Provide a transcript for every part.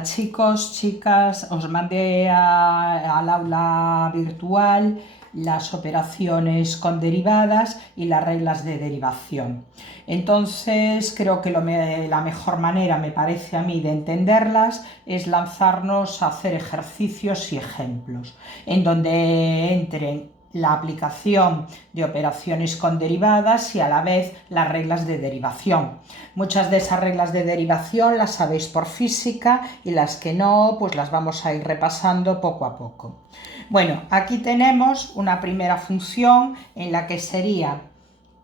Chicos, chicas, os mandé al aula virtual las operaciones con derivadas y las reglas de derivación. Entonces, creo que la mejor manera, me parece a mí, de entenderlas es lanzarnos a hacer ejercicios y ejemplos, en donde entren la aplicación de operaciones con derivadas y a la vez las reglas de derivación. Muchas de esas reglas de derivación las sabéis por física y las que no, pues las vamos a ir repasando poco a poco. Bueno, aquí tenemos una primera función en la que sería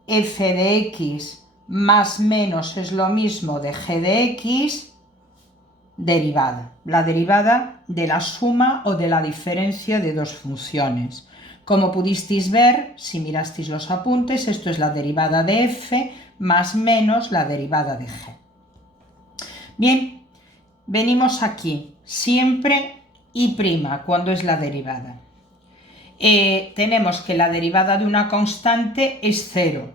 f de x más menos es lo mismo de g de x derivada, la derivada de la suma o de la diferencia de dos funciones. Como pudisteis ver, si mirasteis los apuntes, esto es la derivada de f más menos la derivada de g. Bien, venimos aquí, siempre y' cuando es la derivada. Tenemos que la derivada de una constante es 0.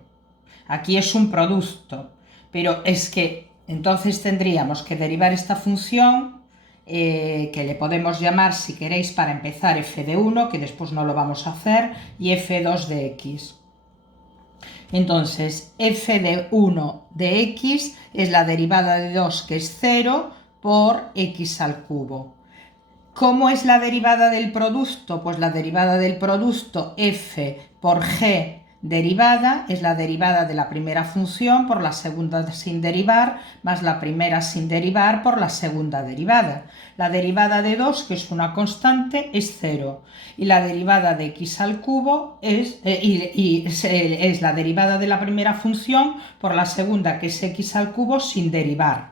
Aquí es un producto, pero es que entonces tendríamos que derivar esta función, que le podemos llamar, si queréis, para empezar, f de 1, que después no lo vamos a hacer, y f2 de x. Entonces, f de 1 de x es la derivada de 2, que es 0, por x al cubo. ¿Cómo es la derivada del producto? Pues la derivada del producto f por g derivada es la derivada de la primera función por la segunda sin derivar, más la primera sin derivar por la segunda derivada. La derivada de 2, que es una constante, es 0. Y la derivada de x al cubo es la derivada de la primera función por la segunda, que es x al cubo sin derivar,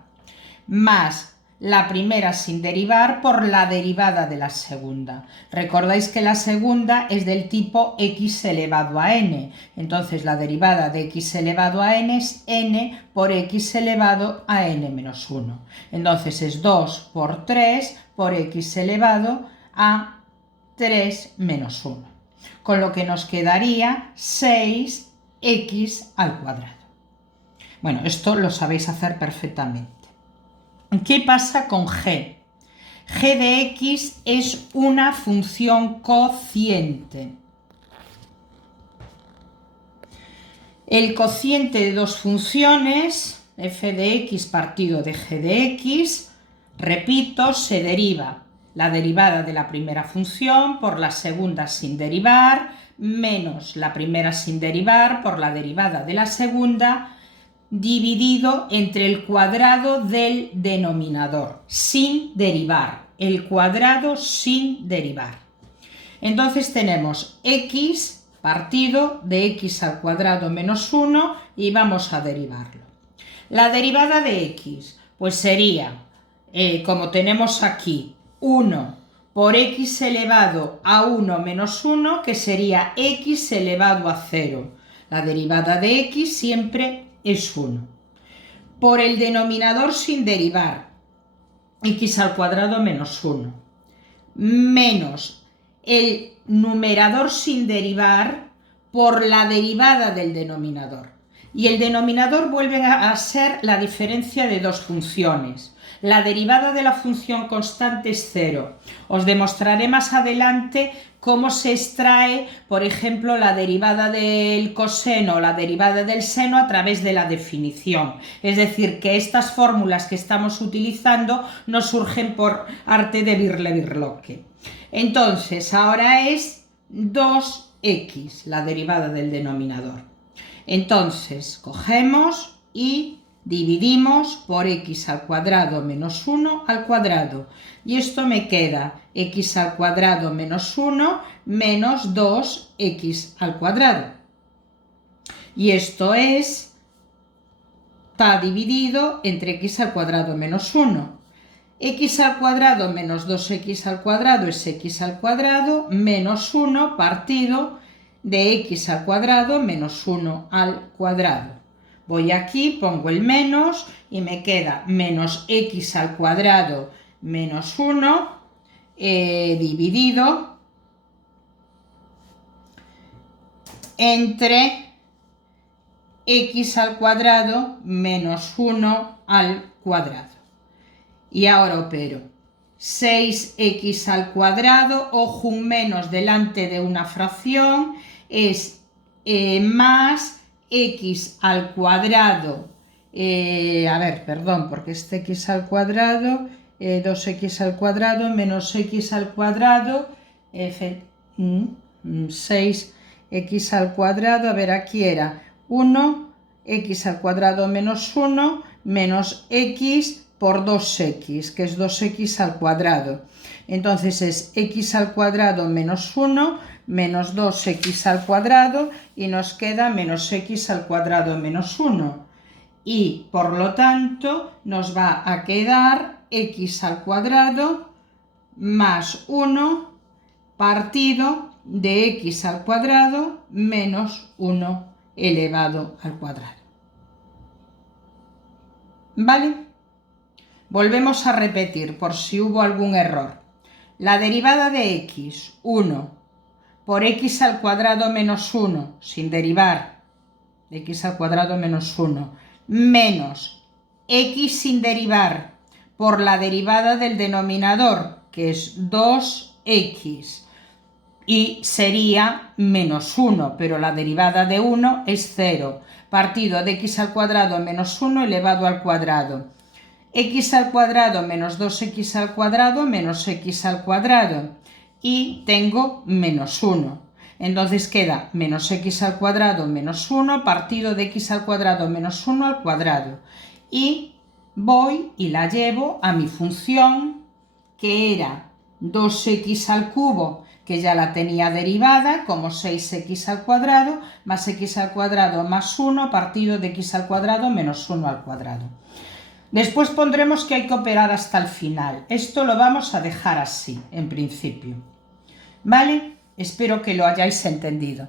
más la primera sin derivar por la derivada de la segunda. Recordáis que la segunda es del tipo x elevado a n. Entonces la derivada de x elevado a n es n por x elevado a n menos 1. Entonces es 2 por 3 por x elevado a 3 menos 1. Con lo que nos quedaría 6x al cuadrado. Bueno, esto lo sabéis hacer perfectamente. ¿Qué pasa con g? G de x es una función cociente. El cociente de dos funciones, f de x partido de g de x, repito, se deriva la derivada de la primera función por la segunda sin derivar, menos la primera sin derivar por la derivada de la segunda, dividido entre el cuadrado del denominador, sin derivar, el cuadrado sin derivar. Entonces tenemos x partido de x al cuadrado menos 1 y vamos a derivarlo. La derivada de x, pues sería, como tenemos aquí, 1 por x elevado a 1 menos 1, que sería x elevado a 0. La derivada de x siempre es 1. Por el denominador sin derivar, x al cuadrado menos 1, menos el numerador sin derivar por la derivada del denominador. Y el denominador vuelve a ser la diferencia de dos funciones. La derivada de la función constante es 0. Os demostraré más adelante cómo se extrae, por ejemplo, la derivada del coseno o la derivada del seno a través de la definición. Es decir, que estas fórmulas que estamos utilizando no surgen por arte de Birle-Birloque. Entonces, ahora es 2x, la derivada del denominador. Entonces, cogemos y dividimos por x al cuadrado menos 1 al cuadrado. Y esto me queda x al cuadrado menos 1 menos 2x al cuadrado. Y esto está dividido entre x al cuadrado menos 1. X al cuadrado menos 2x al cuadrado es x al cuadrado menos 1 partido de x al cuadrado menos 1 al cuadrado. Voy aquí, pongo el menos y me queda menos x al cuadrado menos 1 dividido entre x al cuadrado menos 1 al cuadrado. Y ahora opero 6x al cuadrado, ojo, un menos delante de una fracción, es más x al cuadrado, porque este x al cuadrado, 2x al cuadrado menos x al cuadrado, 6x al cuadrado, aquí era 1, x al cuadrado menos 1, menos x por 2x, que es 2x al cuadrado. Entonces es x al cuadrado menos 1, menos 2x al cuadrado, y nos queda menos x al cuadrado menos 1. Y por lo tanto nos va a quedar x al cuadrado más 1 partido de x al cuadrado menos 1 elevado al cuadrado. ¿Vale? Volvemos a repetir por si hubo algún error. La derivada de x, 1, por x al cuadrado menos 1, sin derivar, x al cuadrado menos 1, menos x sin derivar, por la derivada del denominador, que es 2x, y sería menos 1, pero la derivada de 1 es 0, partido de x al cuadrado menos 1 elevado al cuadrado. X al cuadrado menos 2x al cuadrado menos x al cuadrado, y tengo menos 1. Entonces queda menos x al cuadrado menos 1 partido de x al cuadrado menos 1 al cuadrado. Y voy y la llevo a mi función, que era 2x al cubo, que ya la tenía derivada como 6x al cuadrado, más x al cuadrado más 1 partido de x al cuadrado menos 1 al cuadrado. Después pondremos que hay que operar hasta el final. Esto lo vamos a dejar así, en principio. ¿Vale? Espero que lo hayáis entendido.